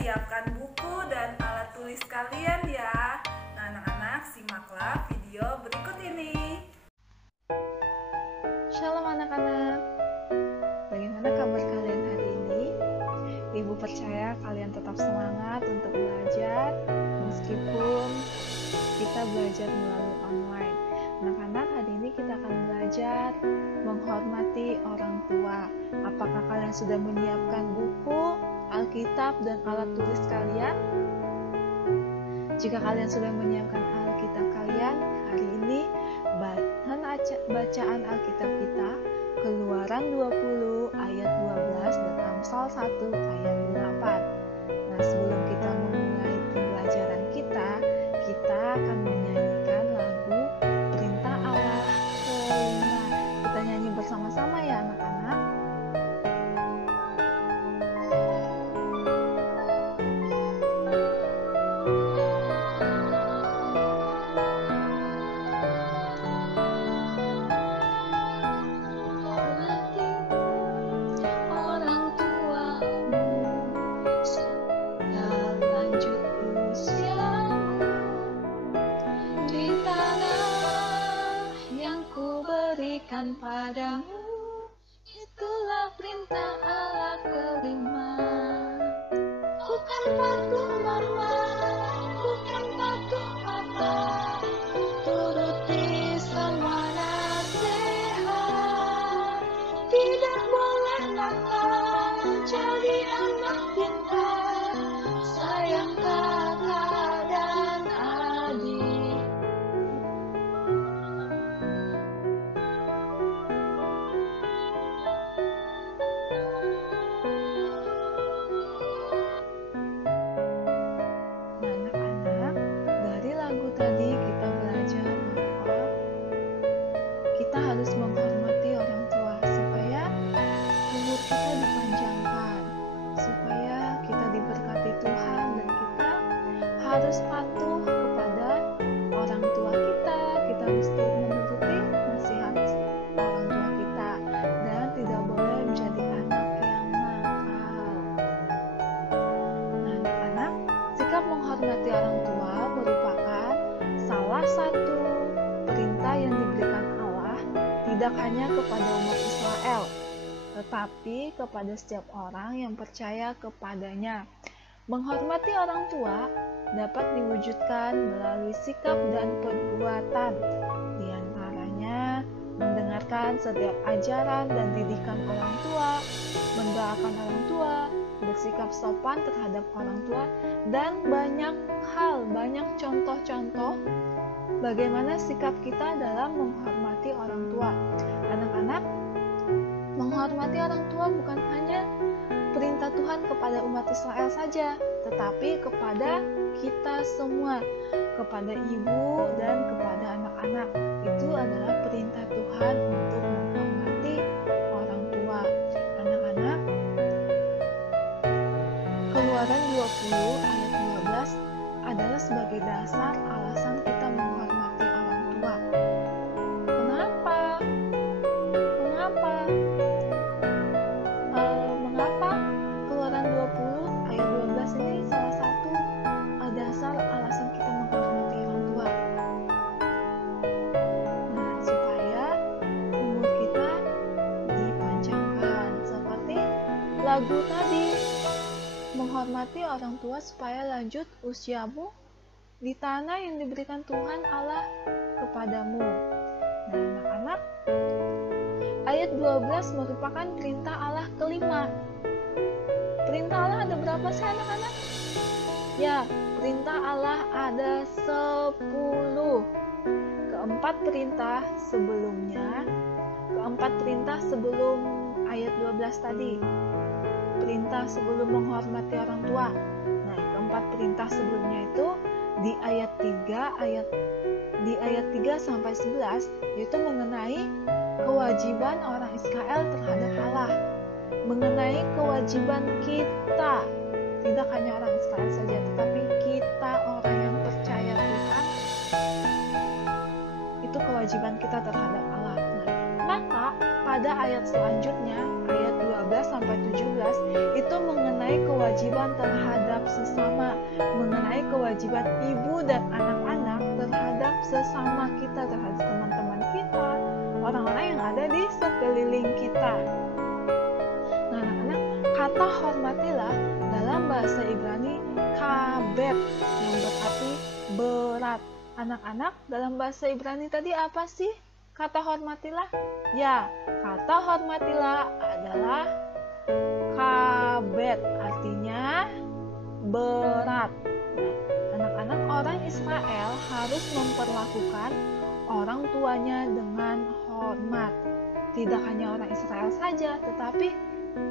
siapkan buku dan alat tulis kalian ya. Nah, anak-anak, simaklah video berikut ini. Shalom anak-anak, bagaimana kabar kalian hari ini? Ibu percaya kalian tetap semangat untuk belajar meskipun kita belajar melalui online. Anak-anak, hari ini kita akan belajar menghormati orang tua. Apakah kalian sudah menyiapkan buku, Alkitab, dan alat tulis kalian? Jika kalian sudah menyiapkan Alkitab kalian, hari ini bahan bacaan Alkitab kita Keluaran 20 ayat 12 dan Amsal 1 ayat 8. Nah, sebelum kita memulai pembelajaran kita akan menyanyikan lagu Perintah Allah kelima. Kita nyanyi bersama-sama ya anak-anak. Padamu, itulah perintah Allah kelima. Bukan batu marmer, bukan batu apa, turuti semua nasihat. Tidak boleh nakal, jadi anak pintar, sayang kakak dan adik. Tadi kita belajar bahwa kita harus menghormati orang tua supaya umur kita dipanjangkan, supaya kita diberkati Tuhan, dan kita harus patuh kepada orang tua kita harus menuruti nasihat orang tua kita, dan tidak boleh menjadi anak yang nakal. Nah, anak-anak, sikap menghormati orang tua merupakan salah satu perintah yang diberikan Allah tidak hanya kepada umat Israel, tetapi kepada setiap orang yang percaya kepadanya. Menghormati orang tua dapat diwujudkan melalui sikap dan perbuatan, di antaranya mendengarkan setiap ajaran dan didikan orang tua, mendoakan orang tua, bersikap sopan terhadap orang tua, dan banyak hal, banyak contoh-contoh bagaimana sikap kita dalam menghormati orang tua. Anak-anak, menghormati orang tua bukan hanya perintah Tuhan kepada umat Israel saja, tetapi kepada kita semua, kepada ibu dan kepada anak-anak. Itu adalah perintah Tuhan untuk menghormati orang tua. Anak-anak, Keluaran 20 ayat 12 adalah sebagai dasar alasan kita menghormati orang tua. Mengapa Keluaran 20 ayat 12 ini salah satu dasar alasan kita menghormati orang tua? Nah, supaya umur kita dipanjangkan, seperti lagu tadi, menghormati orang tua supaya lanjut usiamu di tanah yang diberikan Tuhan Allah kepadamu. Nah, anak-anak, ayat 12 merupakan perintah Allah kelima. Perintah Allah ada berapa sih anak-anak? Ya, perintah Allah ada 10. Keempat perintah sebelum ayat 12 tadi. Perintah sebelum menghormati orang tua. Nah, keempat perintah sebelumnya itu di ayat 3 sampai 11 yaitu mengenai kewajiban orang Israel terhadap Allah, mengenai kewajiban kita, tidak hanya orang Israel saja, tetapi kita orang yang percaya Tuhan, itu kewajiban kita terhadap Allah. Maka pada ayat selanjutnya, ayat 12 sampai 17 itu mengenai kewajiban terhadap terhadap sesama, mengenai kewajiban ibu dan anak-anak terhadap sesama kita, terhadap teman-teman kita, orang-orang yang ada di sekeliling kita. Nah, anak-anak, kata hormatilah dalam bahasa Ibrani kabed, yang berarti berat. Anak-anak, dalam bahasa Ibrani tadi apa sih kata hormatilah? Ya, kata hormatilah adalah kabed, artinya berat. Nah, anak-anak, orang Israel harus memperlakukan orang tuanya dengan hormat. Tidak hanya orang Israel saja, tetapi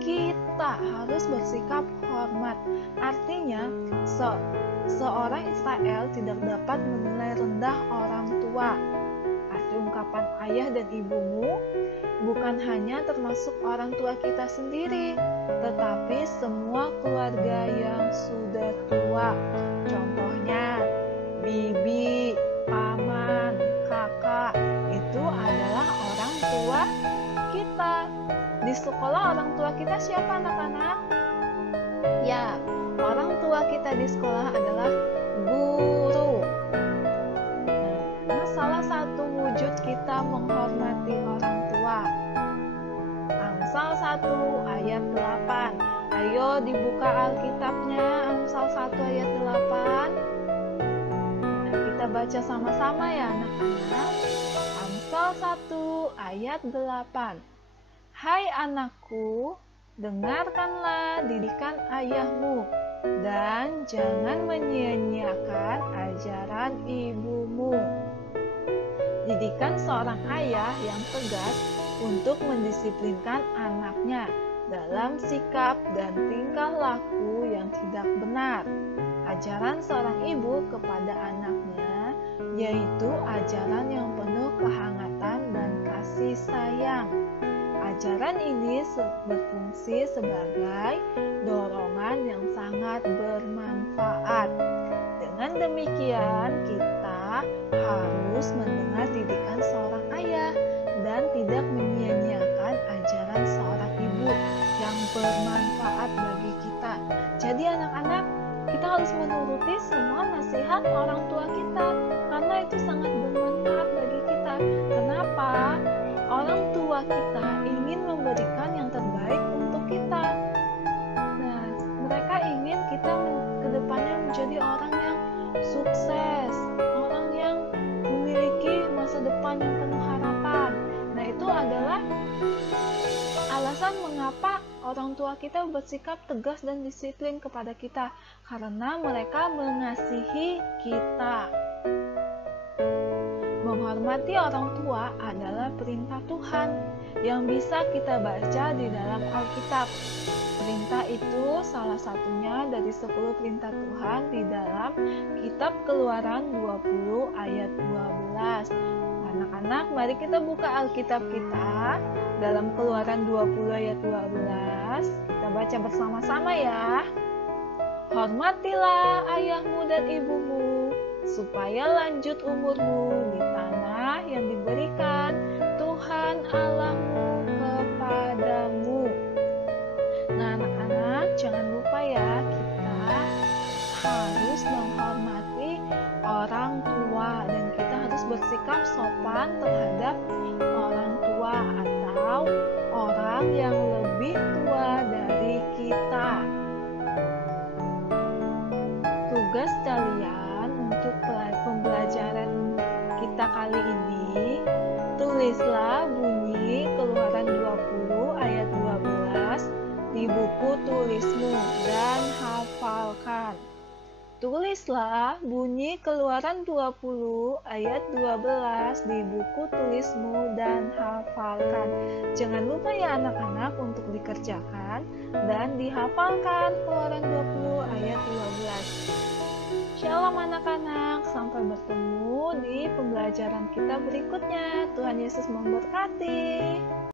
kita harus bersikap hormat. Artinya, seorang Israel tidak dapat menilai rendah orang tua. Arti ungkapan ayah dan ibumu bukan hanya termasuk orang tua kita sendiri, tetapi semua keluarga yang sudah tua. Contohnya, bibi, paman, kakak, itu adalah orang tua kita. Di sekolah orang tua kita siapa, anak-anak? Ya, orang tua kita di sekolah adalah guru. Nah, salah satu wujud kita menghormati orang tua. Amsal 1 ayat 8. Ayo dibuka Alkitabnya, Amsal 1 ayat 8. Nah, kita baca sama-sama ya anak-anak. Amsal 1 ayat 8. Hai anakku, dengarkanlah didikan ayahmu, dan jangan menyia-nyiakan ajaran ibumu. Didikan seorang ayah yang tegas untuk mendisiplinkan anaknya dalam sikap dan tingkah laku yang tidak benar. Ajaran seorang ibu kepada anaknya yaitu ajaran yang penuh kehangatan dan kasih sayang. Ajaran ini berfungsi sebagai dorongan yang sangat bermanfaat. Dengan demikian, kita harus mendengar didikan seorang ayah dan tidak menyia-nyiakan ajaran seorang ibu yang bermanfaat bagi kita. Jadi anak-anak, kita harus menuruti semua nasihat orang tua kita karena itu sangat bermanfaat bagi kita. Kenapa? Orang tua kita ingin memberikan yang terbaik untuk kita. Nah, mereka ingin kita ke depannya menjadi orang yang sukses, orang yang memiliki masa depan yang penuh harapan. Nah, itu adalah alasan mengapa orang tua kita bersikap tegas dan disiplin kepada kita, karena mereka mengasihi kita. Menghormati orang tua adalah perintah Tuhan yang bisa kita baca di dalam Alkitab. Perintah itu salah satunya dari 10 perintah Tuhan di dalam kitab Keluaran 20 ayat 12. Anak-anak, mari kita buka Alkitab kita dalam Keluaran 20 ayat 12. Kita baca bersama-sama ya. Hormatilah ayahmu dan ibumu, supaya lanjut umurmu di tanah yang diberikan Tuhan Allahmu kepadamu. Nah anak-anak, jangan lupa ya, kita harus menghormati orang tua dan kita harus bersikap sopan terhadap orang tua atau orang yang lebih tua dari kita. Tugas kalian untuk pembelajaran kita kali ini, tulislah bunyi Keluaran 20 ayat 12 di buku tulismu dan hafalkan. Tulislah bunyi Keluaran 20 ayat 12 di buku tulismu dan hafalkan. Jangan lupa ya anak-anak untuk dikerjakan dan dihafalkan Keluaran 20 ayat 12. Shalom anak-anak, sampai bertemu di pembelajaran kita berikutnya. Tuhan Yesus memberkati.